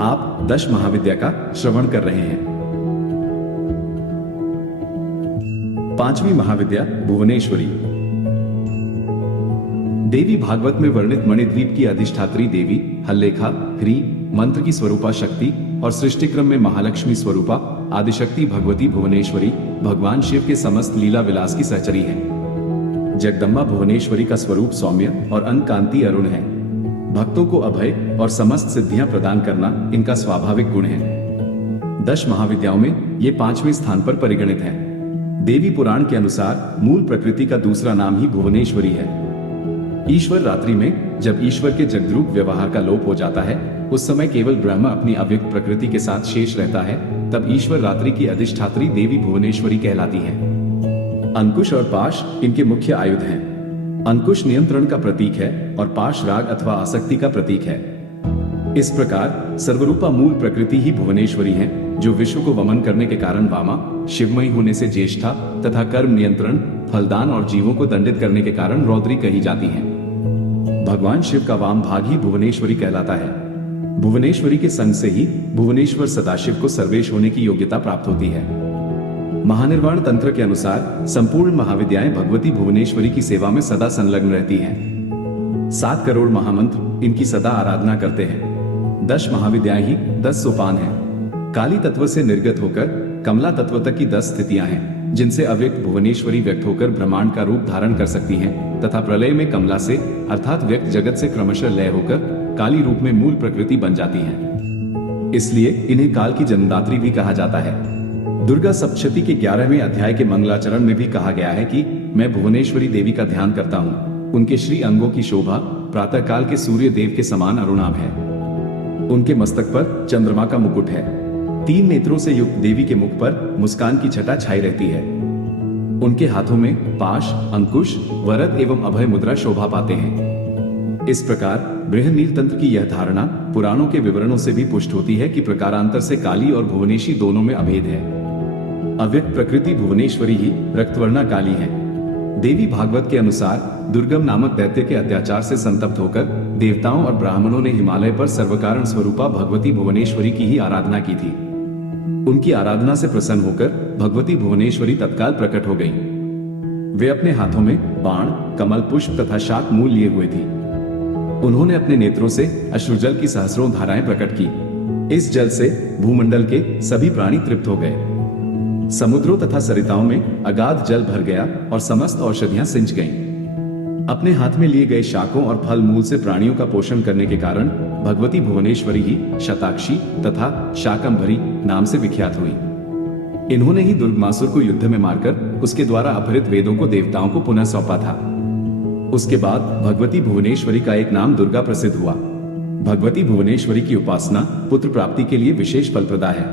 आप दश महाविद्या का श्रवण कर रहे हैं। पांचवी महाविद्या भुवनेश्वरी। देवी भागवत में वर्णित मणिद्वीप की अधिष्ठात्री देवी हल्लेखा ह्री मंत्र की स्वरूपा शक्ति और सृष्टि क्रम में महालक्ष्मी स्वरूपा आदिशक्ति भगवती भुवनेश्वरी भगवान शिव के समस्त लीला विलास की सहचरी है। जगदम्बा भुवनेश्वरी का स्वरूप सौम्य और अंग कांति अरुण है। भक्तों को अभय और समस्त सिद्धियां प्रदान करना इनका स्वाभाविक गुण है। दश महाविद्याओं में ये पांचवें स्थान पर परिगणित है। देवी पुराण के अनुसार मूल प्रकृति का दूसरा नाम ही भुवनेश्वरी है। ईश्वर रात्रि में जब ईश्वर के जगद्रूप व्यवहार का लोप हो जाता है, उस समय केवल ब्रह्म अपनी अव्यक्त प्रकृति के साथ शेष रहता है। तब ईश्वर रात्रि की अधिष्ठात्री देवी भुवनेश्वरी कहलाती है। अंकुश और पाश इनके मुख्य आयुध हैं। अंकुश नियंत्रण का प्रतीक है और पाश राग अथवा आसक्ति का प्रतीक है। इस प्रकार सर्वरूपा मूल प्रकृति ही भुवनेश्वरी है, जो विश्व को वमन करने के कारण वामा शिवमयी होने से ज्येष्ठा तथा कर्म नियंत्रण फलदान और जीवों को दंडित करने के कारण रौद्री कही जाती है। भगवान शिव का वाम भाग ही भुवनेश्वरी कहलाता है। भुवनेश्वरी के संग से ही भुवनेश्वर सदाशिव को सर्वेश होने की योग्यता प्राप्त होती है। महानिर्वाण तंत्र के अनुसार संपूर्ण महाविद्याएं भगवती भुवनेश्वरी की सेवा में सदा संलग्न रहती हैं। 7 करोड़ महामंत्र इनकी सदा आराधना करते हैं। 10 महाविद्याएं ही 10 सोपान हैं। काली तत्व से निर्गत होकर कमला तत्व तक की 10 स्थितियां हैं, जिनसे अव्यक्त भुवनेश्वरी व्यक्त होकर ब्रह्मांड का रूप धारण कर सकती हैं तथा प्रलय में कमला से अर्थात व्यक्त जगत से क्रमशः लय होकर काली रूप में मूल प्रकृति बन जाती हैं। इसलिए इन्हें काल की जन्मदात्री भी कहा जाता है। दुर्गा सप्तशती के 11वें अध्याय के मंगलाचरण में भी कहा गया है कि मैं भुवनेश्वरी देवी का ध्यान करता हूँ। उनके श्री अंगों की शोभा प्रातः काल के सूर्य देव के समान अरुणाभ है। उनके मस्तक पर चंद्रमा का मुकुट है। 3 नेत्रों से युक्त देवी के मुख पर मुस्कान की छटा छाई रहती है। उनके हाथों में पाश अंकुश वरद एवं अभय मुद्रा शोभा पाते हैं। इस प्रकार बृहनील तंत्र की यह धारणा पुराणों के विवरणों से भी पुष्ट होती है कि प्रकारांतर से काली और भुवनेशी दोनों में अभेद है। अव्यक्त प्रकृति भुवनेश्वरी ही रक्तवर्णा काली है। देवी भागवत के अनुसार दुर्गम नामक दैत्य के अत्याचार से संतप्त होकर देवताओं और ब्राह्मणों ने हिमालय पर सर्वकारण स्वरूपा भगवती भुवनेश्वरी की ही आराधना की थी। उनकी आराधना से प्रसन्न होकर भगवती भुवनेश्वरी तत्काल प्रकट हो गई। वे अपने हाथों में बाण कमल पुष्प तथा शाक मूल लिए हुए थी। उन्होंने अपने नेत्रों से अश्रुजल की सहस्रों धाराएं प्रकट की। इस जल से भूमंडल के सभी प्राणी तृप्त हो गए। समुद्रों तथा सरिताओं में अगाध जल भर गया और समस्त औषधियां सिंच गईं। अपने हाथ में लिए गए शाकों और फल मूल से प्राणियों का पोषण करने के कारण भगवती भुवनेश्वरी ही शताक्षी तथा शाकंभरी नाम से विख्यात हुई। इन्होंने ही दुर्गमासुर को युद्ध में मारकर उसके द्वारा अपहृत वेदों को देवताओं को पुनः सौंपा था। उसके बाद भगवती भुवनेश्वरी का एक नाम दुर्गा प्रसिद्ध हुआ। भगवती भुवनेश्वरी की उपासना पुत्र प्राप्ति के लिए विशेष फलप्रदा है।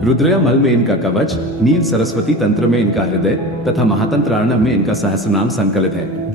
रुद्रयामल में इनका कवच, नील सरस्वती तंत्र में इनका हृदय तथा महातंत्रार्णव में इनका सहस्रनाम संकलित है।